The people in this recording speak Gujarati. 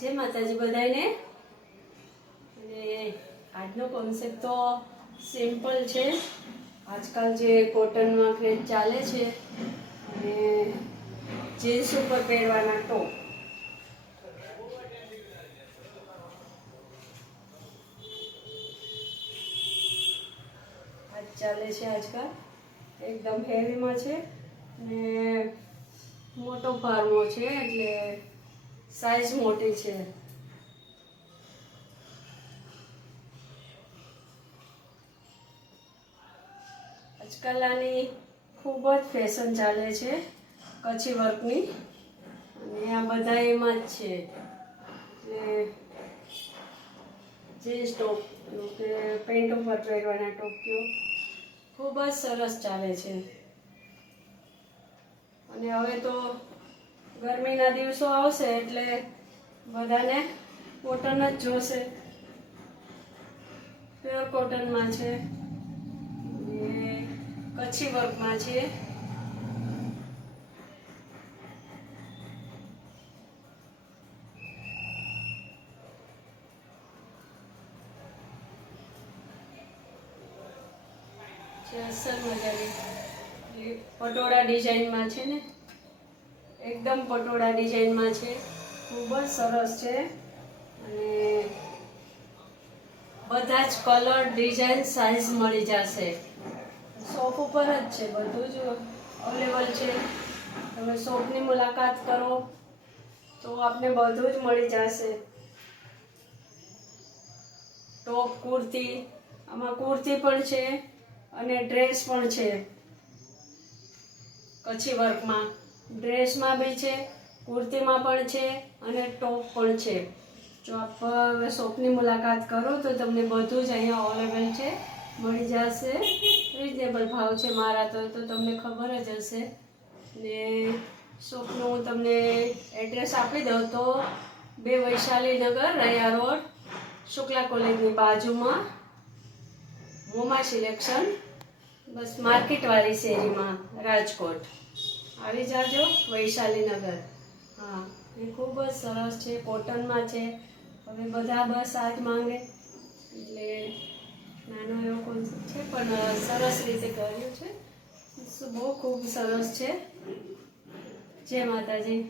જય માતાજી બધાને। અને આજનો કોન્સેપ્ટ તો સિમ્પલ છે। આજકાલ જે કોટનમાં ક્રેઝ ચાલે છે અને જીન્સ ઉપર પહેરવાના ટોપ। આજ ચાલે છે આજકાલ એકદમ હેવીમાં છે ને મોટો ફાર્મો છે એટલે સાઈઝ મોટી છે। આજકાલ આની ખૂબ જ ફેશન ચાલે છે કચ્છી વર્કની, અને આ બધા એમાં જ છે। એટલે જીન્સ ટોપ કે પેન્ટ ઉપર પહેરવાના ટોપ ખૂબ જ સરસ ચાલે છે। અને હવે તો ગરમીના દિવસો આવશે એટલે બધાને કોટન જ જોશે। પ્યોર કોટનમાં છે અને કચ્છી વર્કમાં છે। અસલ મજાની પટોળા ડિઝાઇનમાં છે ને, એકદમ પટોળા ડિઝાઇનમાં છે, ખૂબ જ સરસ છે। અને બધા જ કલર ડિઝાઇન સાઇઝ મળી જશે। શોપ ઉપર જ છે, બધું જ અવેલેબલ છે। તમે શોપની મુલાકાત કરો તો આપને બધું જ મળી જશે। ટોપ કુર્તી, આમાં કુર્તી પણ છે અને ડ્રેસ પણ છે। કચ્છી વર્કમાં ડ્રેસમાં બી છે, કુર્તીમાં પણ છે અને ટોપ પણ છે। જો આપ શોપની મુલાકાત કરો તો તમને બધું જ અહીંયા અવેલેબલ છે, મળી જશે। રિઝનેબલ ભાવ છે મારા તો તમને ખબર જ હશે। ને શોપનું હું તમને એડ્રેસ આપી દઉં તો 2 વૈશાલી નગર, રૈયા રોડ, શુક્લા કોલેજની બાજુમાં, મોમા સિલેક્શન, બસ માર્કેટવાળી શેરીમાં, રાજકોટ આવી જાજો। વૈશાલી નગર, હા, એ ખૂબ જ સરસ છે, કોટનમાં છે। હવે બધા બસ આજ માંગે એટલે નાનો એવો કોન્સેપ્ટ છે પણ સરસ રીતે કર્યું છે, બહુ ખૂબ સરસ છે। જય માતાજી।